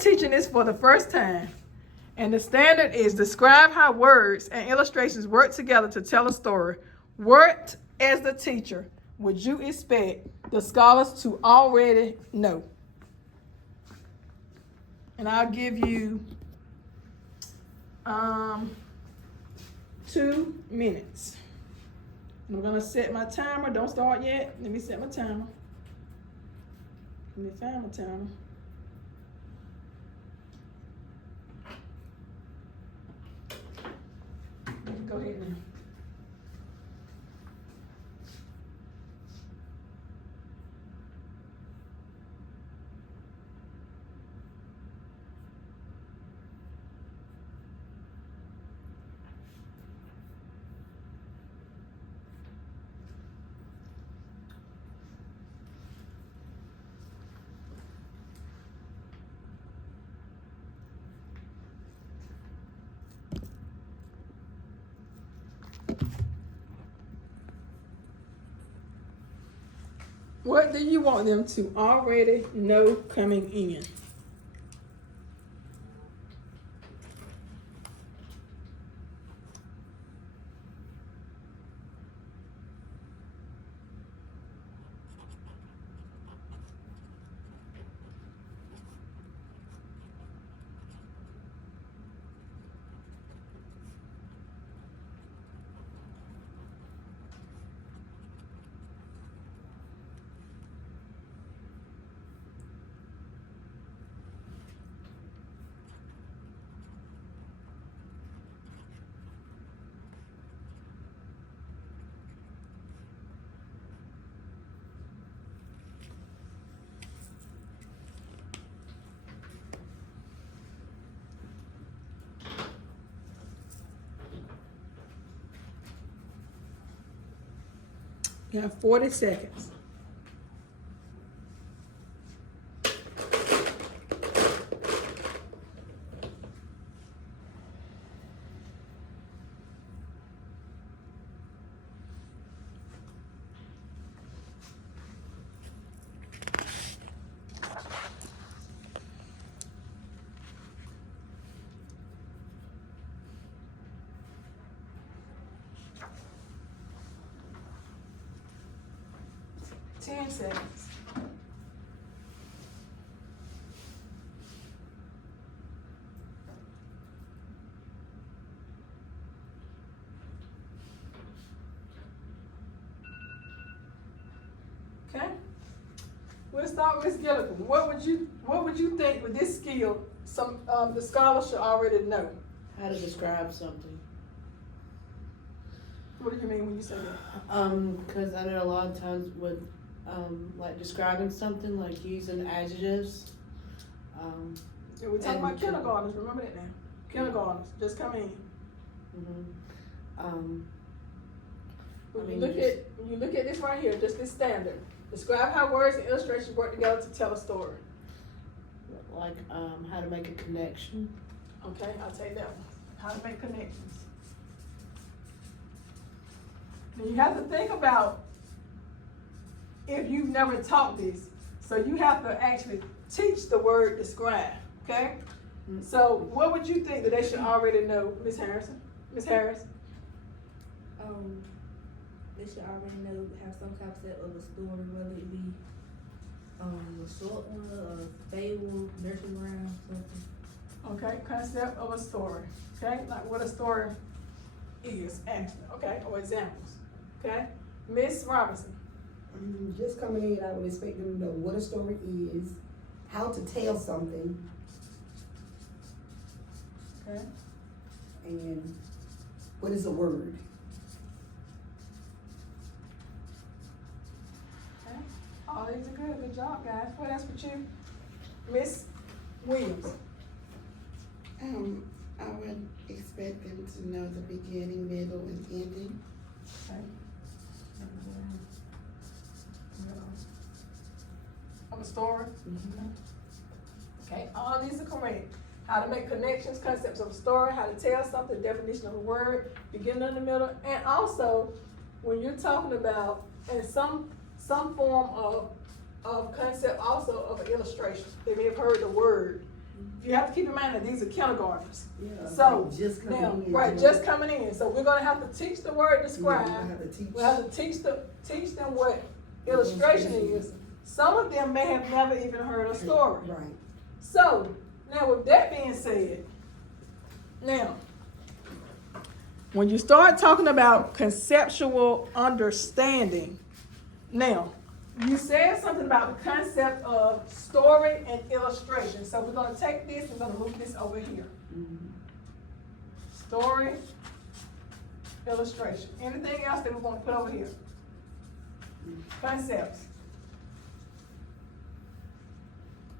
Teaching this for the first time, and the standard is describe how words and illustrations work together to tell a story. What, as the teacher, would you expect the scholars to already know? And I'll give you 2 minutes. I'm gonna set my timer. Don't start yet. Let me set my timer. Let me find my timer. Go ahead now. What do you want them to already know coming in? You have 40 seconds. Ten seconds. Okay. We'll start with Ms. Gilligan. What would you think with this skill the scholar should already know? How to describe something. What do you mean when you say that? Because I know a lot of times with like describing something, like using adjectives. Yeah, we're talking about kindergartners. Remember that now. Kindergartners just come in. When you look at this right here, just this standard. Describe how words and illustrations work together to tell a story. Like how to make a connection. Okay, I'll take that one. How to make connections. Now you have to think about if you've never taught this. So you have to actually teach the word describe, okay? Mm-hmm. So what would you think that they should already know, Ms. Harrison? Ms. Harris? They should already know, have some concept of a story, whether it be a short one, a fable, nursery rhyme, something. Okay, concept of a story. Okay, like what a story is actually. Okay, or examples. Okay, Miss Robinson. Just coming in, I would expect them to know what a story is, how to tell something, okay, and what is a word. Okay, all these are good. Good job, guys. What else with you, Miss Williams? I would expect them to know the beginning, middle, and ending. Okay. Of a story. Mm-hmm. Okay, all these are correct. How to make connections, concepts of a story, how to tell something, definition of a word, beginning in the middle, and also when you're talking about and some form of concept also of an illustration. They may have heard the word. You have to keep in mind that these are kindergartners. Yeah, So, like just coming now, in. right, just coming in, so we're gonna have to teach the word Yeah, describe. we're gonna have to teach. We have to teach them what illustration is. Some of them may have never even heard a story. Right. So, now with that being said, now, when you start talking about conceptual understanding, now, you said something about the concept of story and illustration. So we're gonna take this and we're gonna move this over here. Mhm. Story, illustration. Anything else that we want to put over here? Concepts,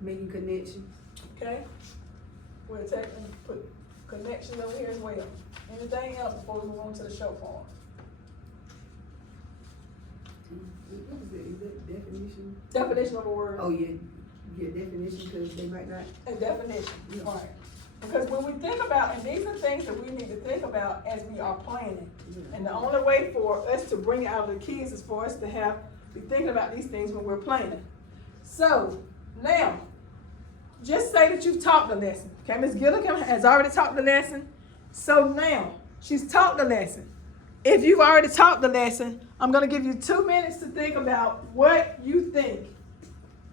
Making connections. okay? We'll take and put connections over here as well. Anything else before we move on to the show part? What is it? Is that definition? Definition of a word. Oh, yeah, definition, because they might not. A definition, Yeah. right. Because when we think about, and these are things that we need to think about as we are planning. Yeah. And the only way for us to bring it out of the kids is for us to be thinking about these things when we're planning. So, now, just say that you've taught the lesson. Okay, Ms. Gilligan has already taught the lesson. So now, she's taught the lesson. If you've already taught the lesson, I'm gonna give you 2 minutes to think about what you think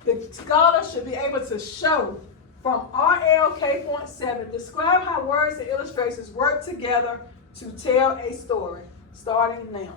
the scholar should be able to show from RLK.7. Describe how words and illustrations work together to tell a story. Starting now.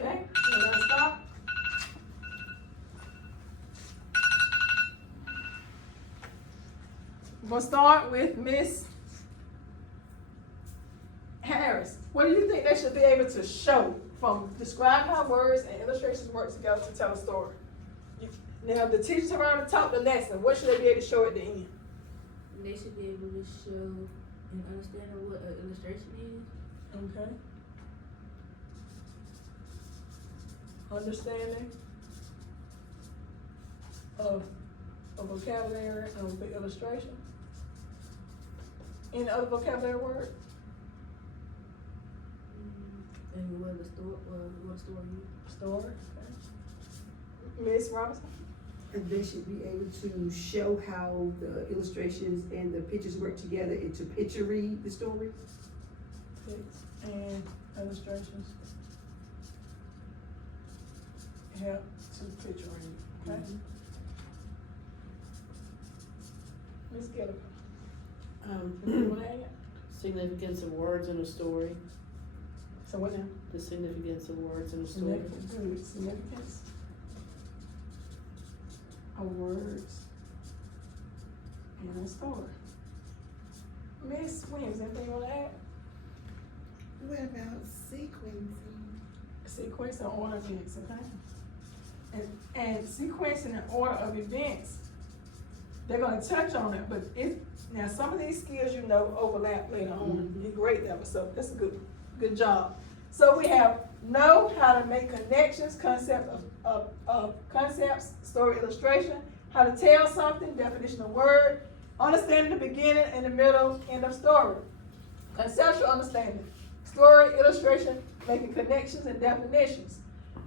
Okay, everybody stop. We're gonna start with Miss Harris. What do you think they should be able to show from describe how words and illustrations work together to tell a story? Now, the teachers have already taught the lesson. What should they be able to show at the end? They should be able to show and understand what an illustration is. Okay. Understanding of a vocabulary of the illustration. Any other vocabulary word? And what the story is. Story. Okay. Miss Robinson? And they should be able to show how the illustrations and the pictures work together and to picture read the story. Pics and illustrations. Help to picture read. Okay. Miss Gilligan? You wanna add? Significance of words in a story. So what now? The significance of words in a story. Significance. of words in a story. Miss Williams, anything you want to add? What about sequencing? Sequence and order of events, okay? And sequencing and order of events, they're gonna touch on it, but now some of these skills you know overlap later on in grade level, so that's a good job. So we have know how to make connections, concept of concepts, story illustration, how to tell something, definition of word, understanding the beginning and the middle, end of story. Conceptual understanding, story, illustration, making connections and definitions.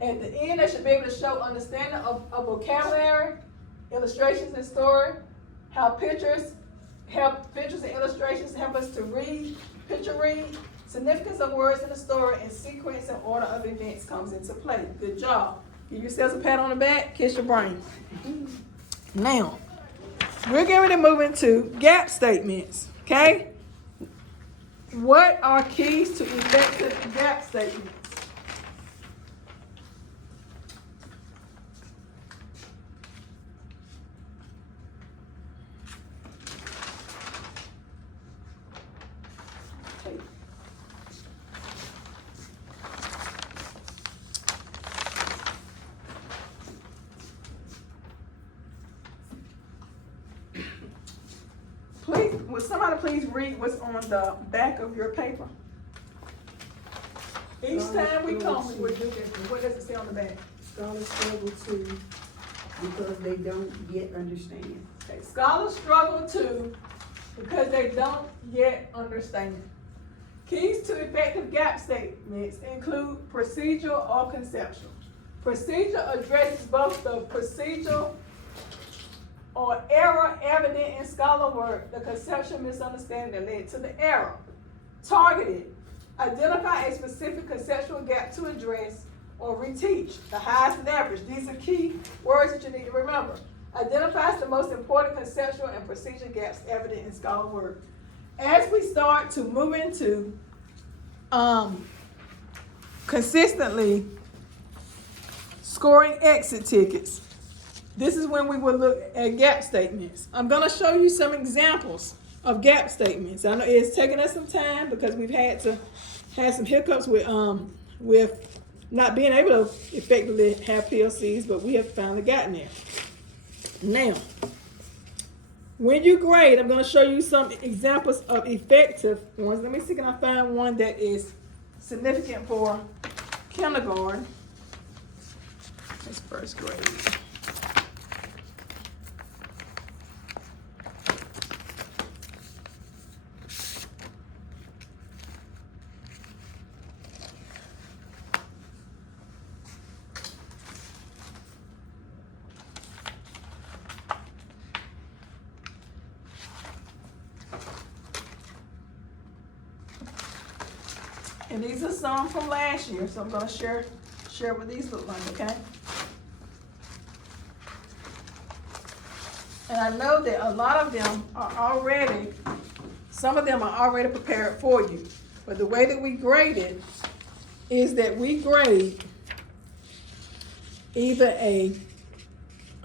At the end, they should be able to show understanding of vocabulary, illustrations and story, how pictures and illustrations help us to picture read, significance of words in the story, and sequence and order of events comes into play. Good job. Give yourselves a pat on the back, kiss your brain. Now, we're going to move into gap statements, okay? What are keys to effective gap statements? Please, would somebody please read what's on the back of your paper? Each time we come, we would do this. What does it say on the back? Scholars struggle too because they don't yet understand. Okay, scholars struggle too because they don't yet understand. Keys to effective gap statements include procedural or conceptual. Procedure addresses both the procedural or error evident in scholar work, the conceptual misunderstanding that led to the error. Targeted, identify a specific conceptual gap to address or reteach, the highest and average. These are key words that you need to remember. Identifies the most important conceptual and procedure gaps evident in scholar work. As we start to move into consistently scoring exit tickets, this is when we will look at gap statements. I'm going to show you some examples of gap statements. I know it's taking us some time because we've had some hiccups with not being able to effectively have PLCs, but we have finally gotten there. Now, when you grade, I'm going to show you some examples of effective ones. Let me see, can I find one that is significant for kindergarten? It's first grade. And these are some from last year, so I'm going to share what these look like, okay? And I know that a lot of them are already, some of them are already prepared for you. But the way that we grade it is that we grade either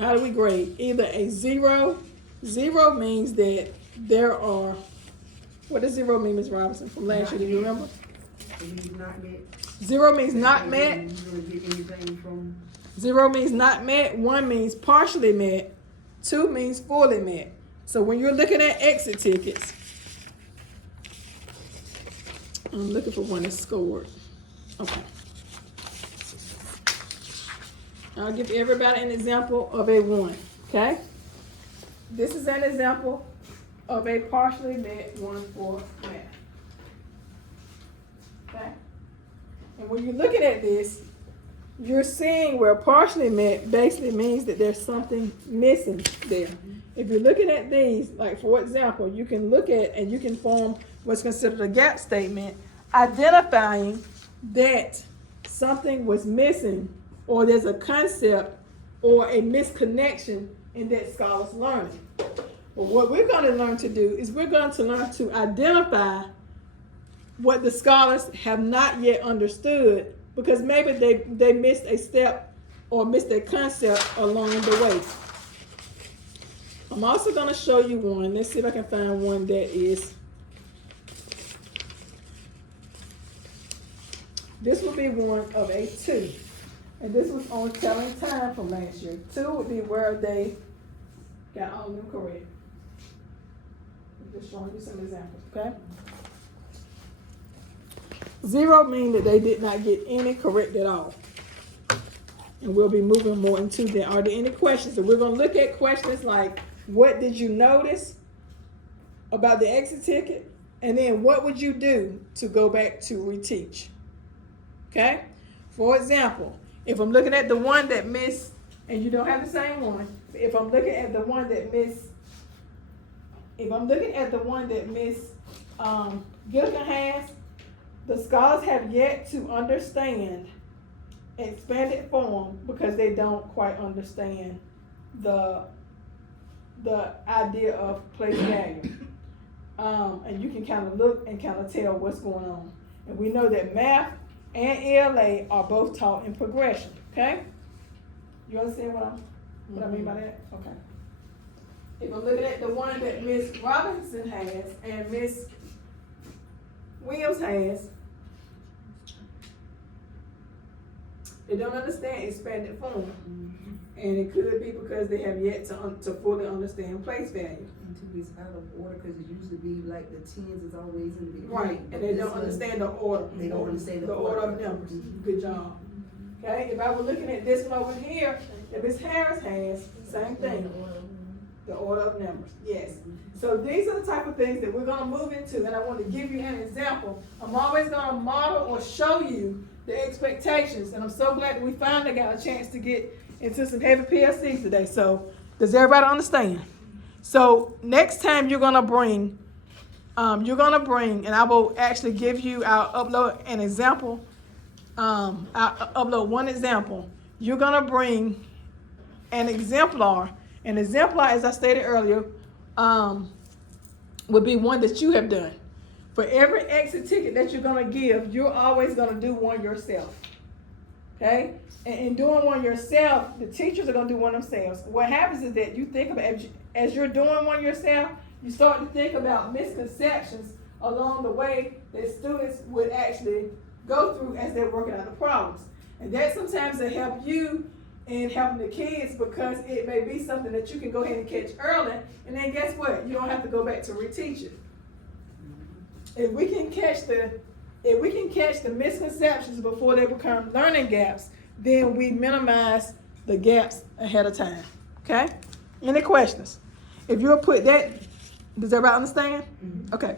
how do we grade? Either a 0. 0 means that there are, what does 0 mean, Ms. Robinson, from last year? Do you remember? Not met. 0 means not met. You really get anything from 0 means not met. 1 means partially met. 2 means fully met. So when you're looking at exit tickets, I'm looking for one that's scored. Okay. I'll give everybody an example of a 1, okay? This is an example of a partially met 1 for math. Okay? And when you're looking at this, you're seeing where partially met basically means that there's something missing there. If you're looking at these, like for example, you can look at and you can form what's considered a gap statement, identifying that something was missing or there's a concept or a misconnection in that scholar's learning. But what we're going to learn to do is we're going to learn to identify what the scholars have not yet understood because maybe they missed a step or missed a concept along the way. I'm also gonna show you one. Let's see if I can find one that is. This would be one of a 2. And this was on telling time from last year. 2 would be where they got all of them correct. I'm just showing you some examples, okay? 0 means that they did not get any correct at all. And we'll be moving more into that. Are there any questions? So we're going to look at questions like, what did you notice about the exit ticket? And then what would you do to go back to reteach? Okay? For example, if I'm looking at the one that missed, and you don't have the same one, if I'm looking at the one that missed, Gilligan has, the scholars have yet to understand expanded form because they don't quite understand the idea of place value. And you can kind of look and kind of tell what's going on. And we know that math and ELA are both taught in progression, okay? You understand what I mean by that? Okay. If I'm looking at the one that Miss Robinson has and Miss Williams has, they don't understand expanded form. And it could be because they have yet to fully understand place value. And 2 is out of order because it used to be like the 10s is always in the beginning. Right, and they don't understand the order. They don't understand the order of numbers. Good job. Okay, if I were looking at this one over here, that Miss Harris has, same thing. The order of numbers, yes. So these are the type of things that we're gonna move into, and I want to give you an example. I'm always gonna model or show you the expectations, and I'm so glad that we finally got a chance to get into some heavy PLCs today. So does everybody understand? So next time you're gonna bring, and I will actually give you, I'll upload an example. I'll upload one example. You're gonna bring an exemplar. An exemplar, as I stated earlier, would be one that you have done. For every exit ticket that you're gonna give, you're always gonna do one yourself. Okay? And in doing one yourself, the teachers are gonna do one themselves. What happens is that you think about, as you're doing one yourself, you start to think about misconceptions along the way that students would actually go through as they're working out the problems. And that sometimes will help you in helping the kids because it may be something that you can go ahead and catch early, and then guess what? You don't have to go back to reteach it. If we can catch the misconceptions before they become learning gaps, then we minimize the gaps ahead of time. Okay? Any questions? If you'll put that, does everybody understand? Mm-hmm. Okay.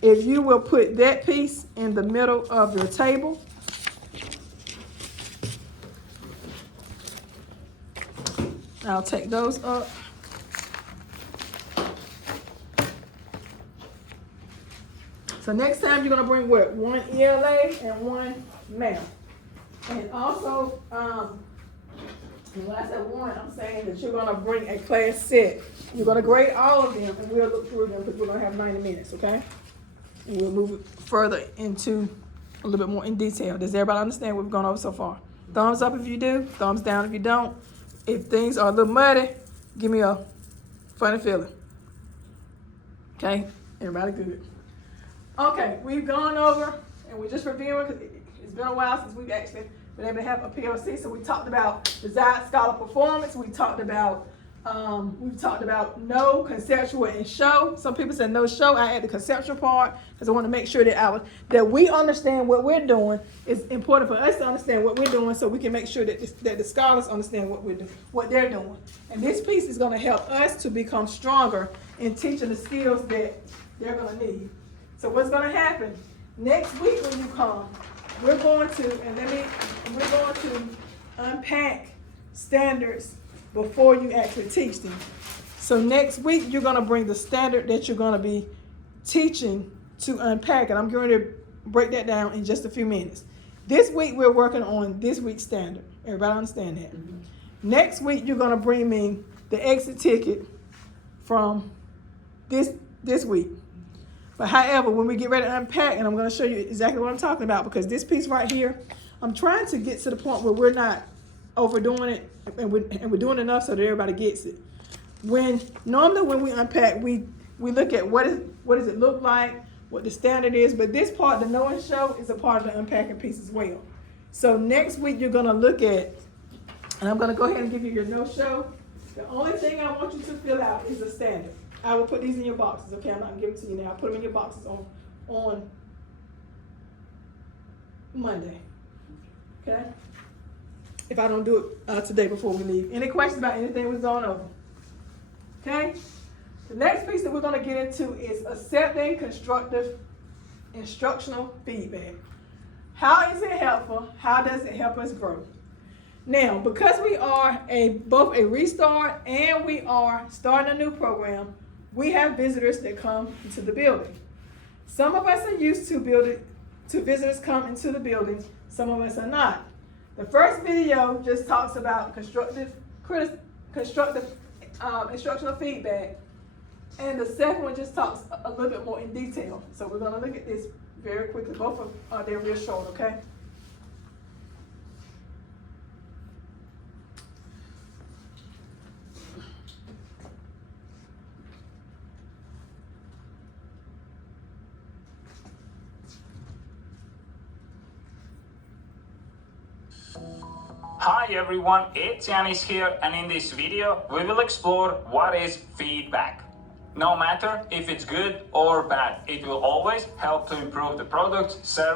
If you will put that piece in the middle of your table, I'll take those up. So next time you're gonna bring what? One ELA and one math. And also, when I said one, I'm saying that you're gonna bring a class set. You're gonna grade all of them, and we'll look through them because we're gonna have 90 minutes, okay? And we'll move further into a little bit more in detail. Does everybody understand what we've gone over so far? Thumbs up if you do, thumbs down if you don't. If things are a little muddy, give me a funny feeling. Okay, everybody good? Okay, we've gone over, and we're just reviewing because it's been a while since we've actually been able to have a PLC. So we talked about desired scholar performance. We talked about know, conceptual, and show. Some people said no show. I add the conceptual part because I want to make sure that we understand what we're doing. It's important for us to understand what we're doing so we can make sure that the scholars understand what they're doing. And this piece is going to help us to become stronger in teaching the skills that they're going to need. So what's going to happen next week when you come? We're going to unpack standards before you actually teach them. So next week, you're gonna bring the standard that you're gonna be teaching to unpack it. I'm going to break that down in just a few minutes. This week, we're working on this week's standard. Everybody understand that? Mm-hmm. Next week, you're gonna bring me the exit ticket from this week. But however, when we get ready to unpack, and I'm gonna show you exactly what I'm talking about, because this piece right here, I'm trying to get to the point where we're not overdoing it, and we're doing enough so that everybody gets it. Normally when we unpack, we look at what does it look like, what the standard is, but this part, the know and show, is a part of the unpacking piece as well. So next week you're gonna look at, and I'm gonna go ahead and give you your no show. The only thing I want you to fill out is the standard. I will put these in your boxes, okay? I'm not gonna give it to you now. I'll put them in your boxes on Monday, okay? If I don't do it today before we leave. Any questions about anything we've gone over? Okay? The next piece that we're gonna get into is accepting constructive instructional feedback. How is it helpful? How does it help us grow? Now, because we are both a restart and we are starting a new program, we have visitors that come into the building. Some of us are used to visitors come into the building, some of us are not. The first video just talks about constructive instructional feedback, and the second one just talks a little bit more in detail. So we're gonna look at this very quickly. Both of they're real short, okay? Hi everyone, it's Yanis here, and in this video we will explore what is feedback. No matter if it's good or bad, it will always help to improve the product, service,